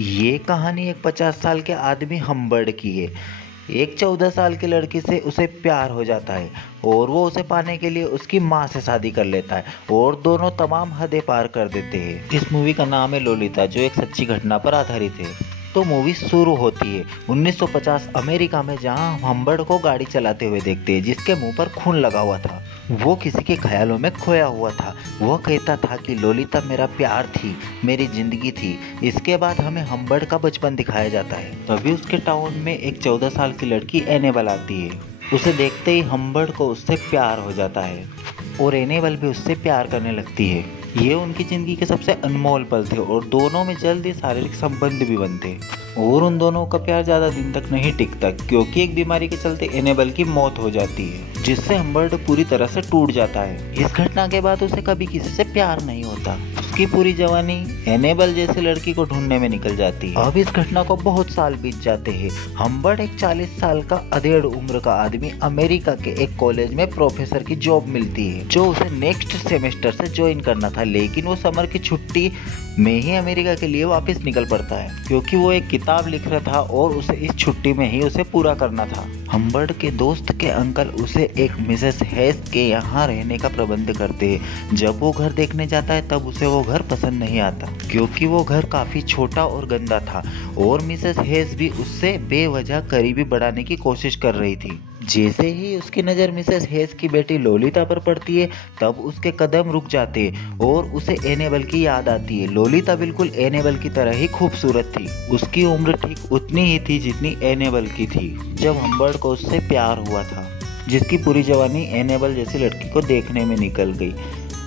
ये कहानी एक 50 साल के आदमी हम्बर्ड की है। एक 14 साल की लड़की से उसे प्यार हो जाता है और वो उसे पाने के लिए उसकी माँ से शादी कर लेता है और दोनों तमाम हदें पार कर देते हैं। इस मूवी का नाम है लोलिता, जो एक सच्ची घटना पर आधारित है। तो मूवी शुरू होती है 1950 अमेरिका में, जहां हम हम्बर्ड को गाड़ी चलाते हुए देखते हैं जिसके मुंह पर खून लगा हुआ था। वो किसी के ख्यालों में खोया हुआ था। वह कहता था कि लोलिता मेरा प्यार थी, मेरी जिंदगी थी। इसके बाद हमें हम्बर्ड का बचपन दिखाया जाता है। तभी उसके टाउन में एक 14 साल की लड़की एनेबल आती है। उसे देखते ही हम्बर्ड को उससे प्यार हो जाता है और एनेबल भी उससे प्यार करने लगती है। ये उनकी जिंदगी के सबसे अनमोल पल थे और दोनों में जल्दी शारीरिक संबंध भी बनते। और उन दोनों का प्यार ज़्यादा दिन तक नहीं टिकता, क्योंकि एक बीमारी के चलते एनेबल की मौत हो जाती है, जिससे हम्बर्ड पूरी तरह से टूट जाता है। इस घटना के बाद उसे कभी किसी से प्यार नहीं होता। उसकी पूरी जवानी एनेबल जैसी लड़की को ढूंढने में निकल जाती है। अब इस घटना को बहुत साल बीत जाते हैं। हम्बर्ड एक 40 साल का अधेड़ उम्र का आदमी अमेरिका के एक कॉलेज में प्रोफेसर की जॉब मिलती है, जो उसे नेक्स्ट सेमेस्टर से ज्वाइन करना था। लेकिन वो समर की छुट्टी में ही अमेरिका के लिए वापस निकल पड़ता है, क्योंकि वो एक किताब लिख रहा था और उसे इस छुट्टी में ही उसे पूरा करना था। हम्बर्ड के दोस्त के अंकल उसे एक मिसेस हेस के यहाँ रहने का प्रबंध करते हैं। जब वो घर देखने जाता है तब उसे वो घर पसंद नहीं आता, क्योंकि वो घर काफी छोटा और गंदा था और मिसेस हेस भी उससे बेवजह करीबी बढ़ाने की कोशिश कर रही थी। जैसे ही उसकी नज़र मिसेस हेस की बेटी लोलिता पर पड़ती है, तब उसके कदम रुक जाते हैं और उसे एनेबल की याद आती है। लोलिता बिल्कुल एनेबल की तरह ही खूबसूरत थी। उसकी उम्र ठीक उतनी ही थी जितनी एनेबल की थी जब हम्बर्ड को उससे प्यार हुआ था, जिसकी पूरी जवानी एनेबल जैसी लड़की को देखने में निकल गई।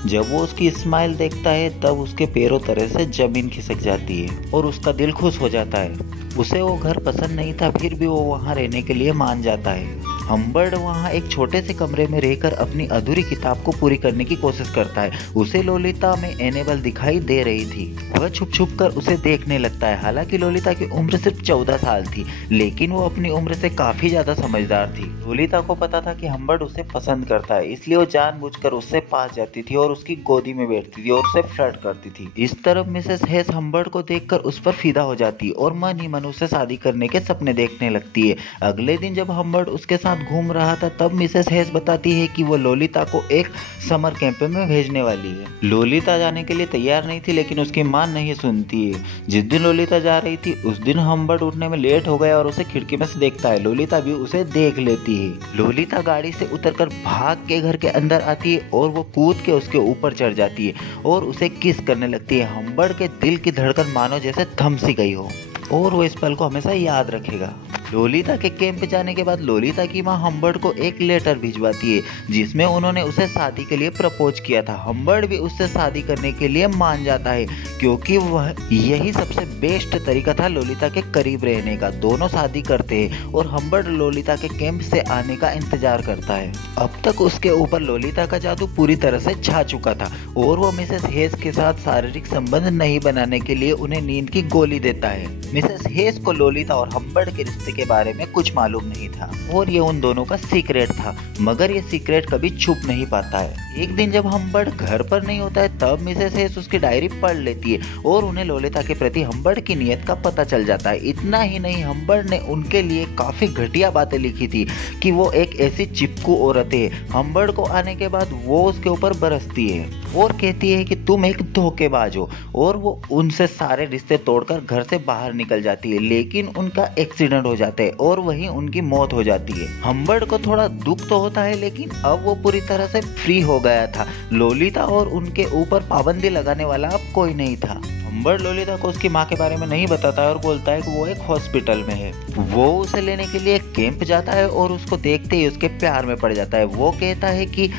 जब वो उसकी स्माइल देखता है तब उसके पैरों तले से जमीन खिसक जाती है और उसका दिल खुश हो जाता है। उसे वो घर पसंद नहीं था, फिर भी वो वहाँ रहने के लिए मान जाता है। हम्बर्ड वहाँ एक छोटे से कमरे में रहकर अपनी अधूरी किताब को पूरी करने की कोशिश करता है। उसे लोलिता में एनेबल दिखाई दे रही थी। वह छुप छुप कर उसे देखने लगता है। हालांकि लोलिता की उम्र सिर्फ 14 साल थी, लेकिन वो अपनी उम्र से काफी ज्यादा समझदार थी। लोलिता को पता था कि हम्बर्ड उसे पसंद करता है, इसलिए वो जानबूझकर उससे पास जाती थी और उसकी गोदी में बैठती थी और उसे फ्लर्ट करती थी। इस तरफ मिसेस हेस हम्बर्ड को देखकर उस पर फिदा हो जाती और मन ही मन उससे शादी करने के सपने देखने लगती है। अगले दिन जब हम्बर्ड उसके साथ घूम रहा था, तब मिसेस हेस बताती है कि वो लोलिता को एक समर कैंप में भेजने वाली है। लोलिता जाने के लिए तैयार नहीं थी, लेकिन उसकी मां नहीं सुनती है। जिस दिन लोलिता जा रही थी उस दिन हम्बर्ड उठने में लेट हो गया और उसे खिड़की में से देखता है। लोलिता भी उसे देख लेती है। लोलिता गाड़ी से उतरकर भाग के घर के अंदर आती है और वो कूद के उसके ऊपर चढ़ जाती है और उसे किस करने लगती है। हम्बर्ड के दिल की धड़कन मानो जैसे थम सी गई हो और वो इस पल को हमेशा याद रखेगा। लोलिता के कैंप पे जाने के बाद लोलिता की मां हम्बर्ड को एक लेटर भिजवाती है, जिसमें उन्होंने उसे शादी के लिए प्रपोज किया था। हम्बर्ड भी उससे शादी करने के लिए मान जाता है, क्योंकि वह यही सबसे बेस्ट तरीका था लोलिता के करीब रहने का। दोनों शादी करते हैं और हम्बर्ड लोलिता के कैंप से आने का इंतजार करता है। अब तक उसके ऊपर लोलिता का जादू पूरी तरह से छा चुका था और वो मिसेस हेस के साथ शारीरिक संबंध नहीं बनाने के लिए उन्हें नींद की गोली देता है। मिसेस हेस को लोलिता और हम्बर्ड के रिश्ते के बारे में कुछ मालूम नहीं था और ये उन दोनों का सीक्रेट था, मगर ये सीक्रेट कभी छुप नहीं पाता है। एक दिन जब हम्बर्ड घर पर नहीं होता है, तब मिसेस हेस उसकी डायरी पढ़ लेती है और उन्हें लोलिता के प्रति हम्बर्ड की नीयत का पता चल जाता है। इतना ही नहीं, हम्बर्ड ने उनके लिए काफी घटिया बातें लिखी थी कि वो एक ऐसी चिपकू औरत है। हम्बर्ड को आने के बाद वो उसके ऊपर बरसती है और कहती है कि तुम एक धोखेबाज हो, और वो उनसे सारे रिश्ते तोड़कर घर से बाहर निकल जाती है। लेकिन उनका एक्सीडेंट हो जाता है और वहीं उनकी मौत हो जाती है। हम्बर्ड को थोड़ा दुख तो होता है, लेकिन अब वो पूरी तरह से फ्री हो गया था। लोलिता और उनके ऊपर पाबंदी लगाने वाला अब कोई नहीं था। हम्बर्ड लोलिता को उसकी माँ के बारे में नहीं बताता है और बोलता है कि वो एक हॉस्पिटल में है। वो उसे लेने के लिए कैंप जाता है और उसको देखते ही उसके प्यार में पड़ जाता है। वो कहता है कि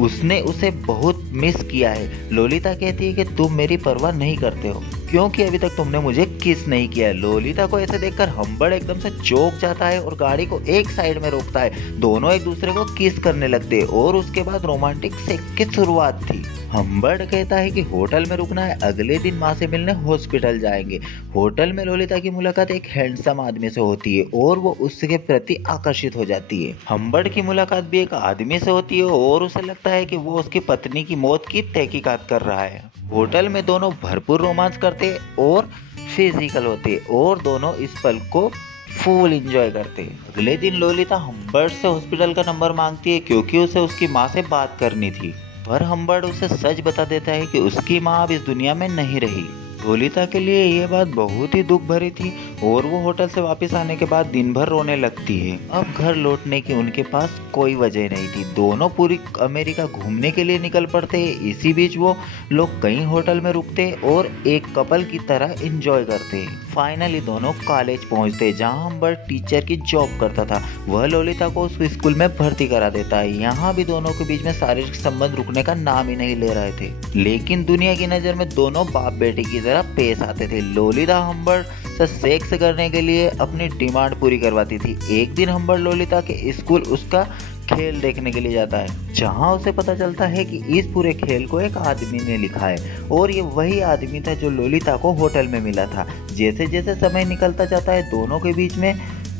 उसने उसे बहुत मिस किया है। लोलिता कहती है कि तुम मेरी परवाह नहीं करते हो, क्योंकि अभी तक तुमने मुझे किस नहीं किया है। लोलिता को ऐसे देखकर हम्बर्ड एकदम से चौंक जाता है और गाड़ी को एक साइड में रोकता है। दोनों एक दूसरे को किस करने लगते हैं और उसके बाद रोमांटिक सेक्स की शुरुआत थी। हम्बर्ड कहता है कि होटल में रुकना है, अगले दिन माँ से मिलने हॉस्पिटल जाएंगे। होटल में लोलिता की मुलाकात एक हैंडसम आदमी से होती है और वो उसके प्रति आकर्षित हो जाती है। हम्बर्ड की मुलाकात भी एक आदमी से होती है और उसे लगता है कि वो उसकी पत्नी की मौत की तहकीकात कर रहा है। होटल में दोनों भरपूर रोमांस करते और फिजिकल होते और दोनों इस पल को फुल एंजॉय करते। अगले दिन लोलिता हम्बर्ट से हॉस्पिटल का नंबर मांगती है क्योंकि उसे उसकी माँ से बात करनी थी, पर हम्बर्ट उसे सच बता देता है कि उसकी माँ अब इस दुनिया में नहीं रही। लोलिता के लिए यह बात बहुत ही दुख भरी थी और वो होटल से वापस आने के बाद दिन भर रोने लगती है। अब घर लौटने की उनके पास कोई वजह नहीं थी। दोनों पूरी अमेरिका घूमने के लिए निकल पड़ते। इसी बीच वो लोग कई होटल में रुकते और एक कपल की तरह एंजॉय करते। फाइनली दोनों कॉलेज पहुंचते जहां हम्बर्ट टीचर की जॉब करता था। वह लोलिता को उस स्कूल में भर्ती करा देता है। यहाँ भी दोनों के बीच में शारीरिक संबंध रुकने का नाम ही नहीं ले रहे थे, लेकिन दुनिया की नज़र में दोनों बाप बेटे की पेश आते थे। लोलिता हम्बर्ट से सेक्स करने के लिए अपनी डिमांड पूरी करवाती थी। एक दिन हम्बर्ट लोलिता के स्कूल उसका खेल देखने के लिए जाता है, जहां उसे पता चलता है कि इस पूरे खेल को एक आदमी ने लिखा है और ये वही आदमी था जो लोलिता को होटल में मिला था। जैसे जैसे समय निकलता जाता है दोनों के बीच में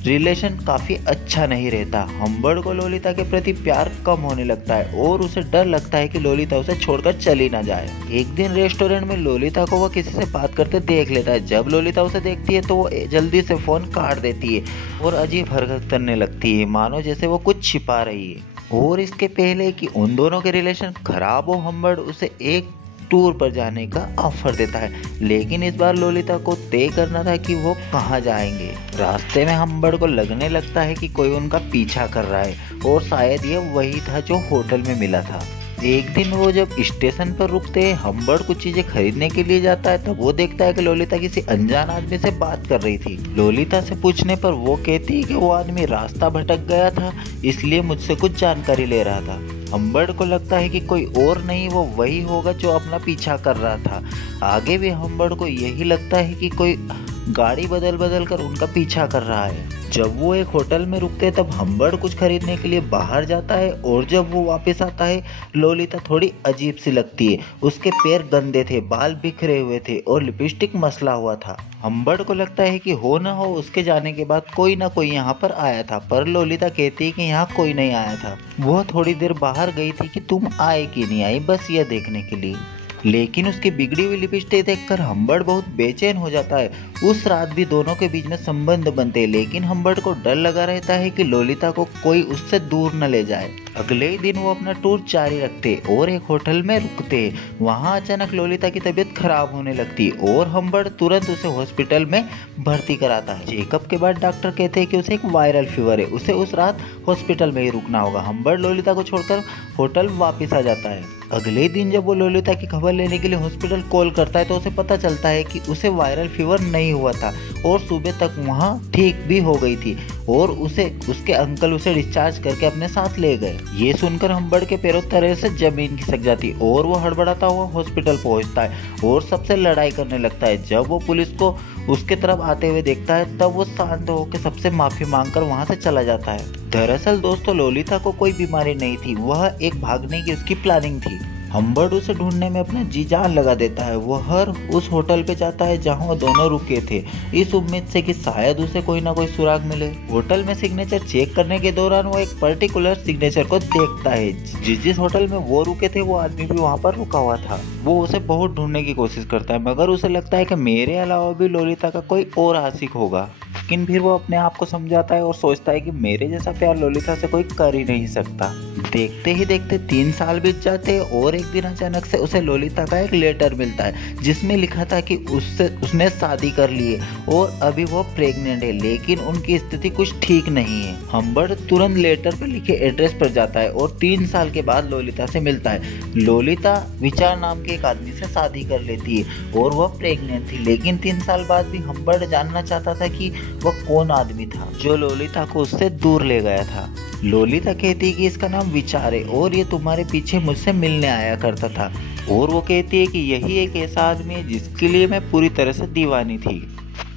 रिलेशन काफ़ी अच्छा नहीं रहता। हम्बर्ट को लोलिता के प्रति प्यार कम होने लगता है और उसे डर लगता है कि लोलिता उसे छोड़कर चली ना जाए। एक दिन रेस्टोरेंट में लोलिता को वह किसी से बात करते देख लेता है। जब लोलिता उसे देखती है तो वो जल्दी से फ़ोन काट देती है और अजीब हरकत करने लगती है, मानो जैसे वो कुछ छिपा रही है। और इसके पहले कि उन दोनों के रिलेशन खराब हो, हम्बर्ट उसे एक टूर पर जाने का ऑफर देता है, लेकिन इस बार लोलिता को तय करना था कि वो कहाँ जाएंगे। रास्ते में हम्बर्ट को लगने लगता है कि कोई उनका पीछा कर रहा है और शायद ये वही था जो होटल में मिला था। एक दिन वो जब स्टेशन पर रुकते हैं, हम्बर्ट कुछ चीजें खरीदने के लिए जाता है, तब वो देखता है कि लोलिता किसी अनजान आदमी से बात कर रही थी। लोलिता से पूछने पर वो कहती है कि वो आदमी रास्ता भटक गया था, इसलिए मुझसे कुछ जानकारी ले रहा था। हम्बर्ट को लगता है कि कोई और नहीं, वो वही होगा जो अपना पीछा कर रहा था। आगे भी हम्बर्ट को यही लगता है कि कोई गाड़ी बदल बदल कर उनका पीछा कर रहा है। जब वो एक होटल में रुकते तब हम्बर्ट कुछ खरीदने के लिए बाहर जाता है और जब वो वापस आता है लोलिता थोड़ी अजीब सी लगती है। उसके पैर गंदे थे, बाल बिखरे हुए थे और लिपस्टिक मसला हुआ था। हम्बर्ट को लगता है कि हो ना हो उसके जाने के बाद कोई ना कोई यहाँ पर आया था, पर लोलिता कहती है कि यहाँ कोई नहीं आया था। वह थोड़ी देर बाहर गई थी कि तुम आए कि नहीं आई, बस यह देखने के लिए। लेकिन उसकी बिगड़ी हुई लिपस्टिक देखकर हम्बर्ट बहुत बेचैन हो जाता है। उस रात भी दोनों के बीच में संबंध बनते हैं, लेकिन हम्बर्ट को डर लगा रहता है कि लोलिता को कोई उससे दूर न ले जाए। अगले ही दिन वो अपना टूर जारी रखते और एक होटल में रुकते। वहां अचानक लोलिता की तबीयत खराब होने लगती और हम्बर्ट तुरंत उसे हॉस्पिटल में भर्ती कराता है। चेकअप के बाद डॉक्टर कहते हैं कि उसे एक वायरल फीवर है, उसे उस रात हॉस्पिटल में ही रुकना होगा। हम्बर्ट लोलिता को छोड़कर होटल वापस आ जाता है। अगले दिन जब वो लोलिता की खबर लेने के लिए हॉस्पिटल कॉल करता है तो उसे पता चलता है कि उसे वायरल फीवर नहीं हुआ था और सुबह तक वहाँ ठीक भी हो गई थी और उसके अंकल उसे डिस्चार्ज करके अपने साथ ले गए। ये सुनकर हम्बर्ट के पैरों तले से जमीन खिसक जाती और वो हड़बड़ाता हुआ हॉस्पिटल पहुंचता है और सबसे लड़ाई करने लगता है। जब वो पुलिस को उसके तरफ आते हुए देखता है तब वो शांत होकर सबसे माफी मांगकर वहां से चला जाता है। दरअसल दोस्तों लोलिता को कोई बीमारी नहीं थी, वह एक भागने की उसकी प्लानिंग थी। हम्बर्ट उसे ढूंढने में अपना जी जान लगा देता है। वो हर उस होटल पे जाता है जहां वो दोनों रुके थे, इस उम्मीद से कि शायद उसे कोई ना कोई सुराग मिले। होटल में सिग्नेचर चेक करने के दौरान वो एक पर्टिकुलर सिग्नेचर को देखता है। जिस होटल में वो रुके थे वो आदमी भी वहां पर रुका हुआ था। वो उसे बहुत ढूंढने की कोशिश करता है, मगर उसे लगता है कि मेरे अलावा भी लोलिता का कोई और आशिक होगा। लेकिन फिर वो अपने आप को समझाता है और सोचता है कि मेरे जैसा प्यार लोलिता से कोई कर ही नहीं सकता। देखते ही देखते 3 साल बीत जाते और एक दिन अचानक से उसे लोलिता का एक लेटर मिलता है जिसमें लिखा था कि उसने शादी कर ली है और अभी वो प्रेग्नेंट है, लेकिन उनकी स्थिति कुछ ठीक नहीं है। हम्बर्ट तुरंत लेटर पर लिखे एड्रेस पर जाता है और 3 साल के बाद लोलिता से मिलता है। लोलिता विचार नाम के एक आदमी से शादी कर लेती है और वह प्रेग्नेंट थी, लेकिन 3 साल बाद भी हम्बर्ट जानना चाहता था कि वह कौन आदमी था जो लोलिता को उससे दूर ले गया था। लोलिता कहती है कि इसका नाम विचार है और ये तुम्हारे पीछे मुझसे मिलने आया करता था, और वो कहती है कि यही एक ऐसा आदमी है जिसके लिए मैं पूरी तरह से दीवानी थी।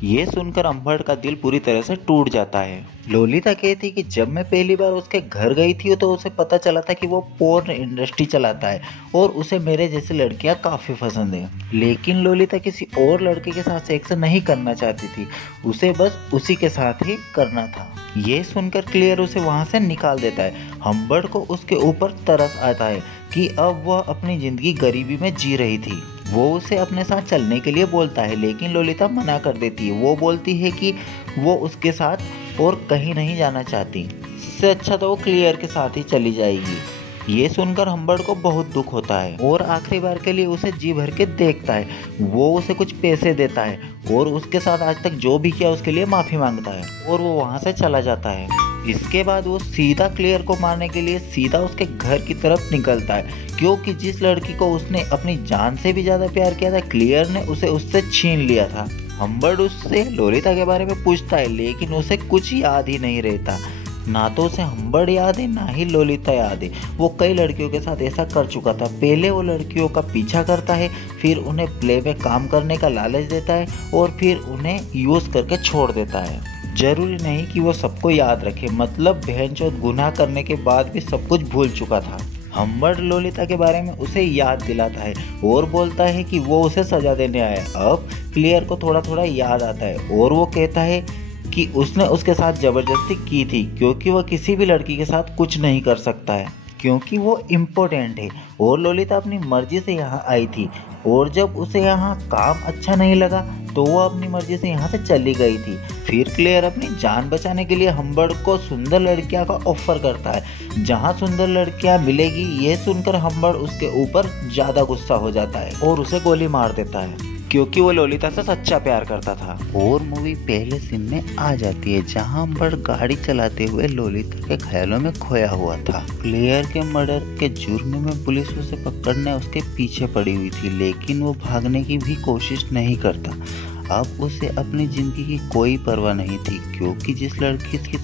ये सुनकर हम्बर्ट का दिल पूरी तरह से टूट जाता है। लोलिता कहती कि जब मैं पहली बार उसके घर गई थी तो उसे पता चला था कि वो पोर्न इंडस्ट्री चलाता है और उसे मेरे जैसी लड़कियां काफ़ी पसंद है, लेकिन लोलिता किसी और लड़के के साथ सेक्स नहीं करना चाहती थी, उसे बस उसी के साथ ही करना था। ये सुनकर क्लियर उसे वहाँ से निकाल देता है। हम्बर्ट को उसके ऊपर तरस आता है कि अब वह अपनी ज़िंदगी गरीबी में जी रही थी। वो उसे अपने साथ चलने के लिए बोलता है, लेकिन लोलिता मना कर देती है। वो बोलती है कि वो उसके साथ और कहीं नहीं जाना चाहती, इससे अच्छा तो वो क्लियर के साथ ही चली जाएगी। ये सुनकर हम्बर्ट को बहुत दुख होता है और आखिरी बार के लिए उसे जी भर के देखता है। वो उसे कुछ पैसे देता है और उसके साथ आज तक जो भी किया उसके लिए माफ़ी मांगता है और वो वहाँ से चला जाता है। इसके बाद वो सीधा क्लियर को मारने के लिए सीधा उसके घर की तरफ निकलता है, क्योंकि जिस लड़की को उसने अपनी जान से भी ज़्यादा प्यार किया था, क्लियर ने उसे उससे छीन लिया था। हम्बर्ट उससे लोलिता के बारे में पूछता है, लेकिन उसे कुछ याद ही नहीं रहता। ना तो उसे हम्बर्ट याद है, ना ही लोलिता याद है। वो कई लड़कियों के साथ ऐसा कर चुका था। पहले वो लड़कियों का पीछा करता है, फिर उन्हें प्ले में काम करने का लालच देता है और फिर उन्हें यूज़ करके छोड़ देता है। जरूरी नहीं कि वो सबको याद रखे, मतलब बहनचोद गुनाह करने के बाद भी सब कुछ भूल चुका था। हम्बर्ट लोलिता के बारे में उसे याद दिलाता है और बोलता है कि वो उसे सजा देने आया। अब क्लियर को थोड़ा थोड़ा याद आता है और वो कहता है कि उसने उसके साथ ज़बरदस्ती की थी, क्योंकि वह किसी भी लड़की के साथ कुछ नहीं कर सकता है, क्योंकि वो इम्पोर्टेंट है और लोलिता अपनी मर्जी से यहाँ आई थी। और जब उसे यहाँ काम अच्छा नहीं लगा तो वो अपनी मर्जी से यहाँ से चली गई थी। फिर क्लेयर अपनी जान बचाने के लिए हम्बर्ट को सुंदर लड़कियाँ का ऑफर करता है। जहाँ सुंदर लड़कियाँ मिलेगी, ये सुनकर हम्बर्ट उसके ऊपर ज़्यादा गुस्सा हो जाता है और उसे गोली मार देता है, क्योंकि वो लोलिता से सच्चा प्यार करता था। और मूवी पहले सीन में आ जाती है, जहां हम्बर्ट गाड़ी चलाते हुए लोलिता के ख्यालों में खोया हुआ था। क्लेयर के मर्डर के जुर्म में पुलिस उसे पकड़ने उसके पीछे पड़ी हुई थी, लेकिन वो भागने की भी कोशिश नहीं करता। अब उसे अपनी जिंदगी की कोई परवाह नहीं थी, क्योंकि जिस लड़की की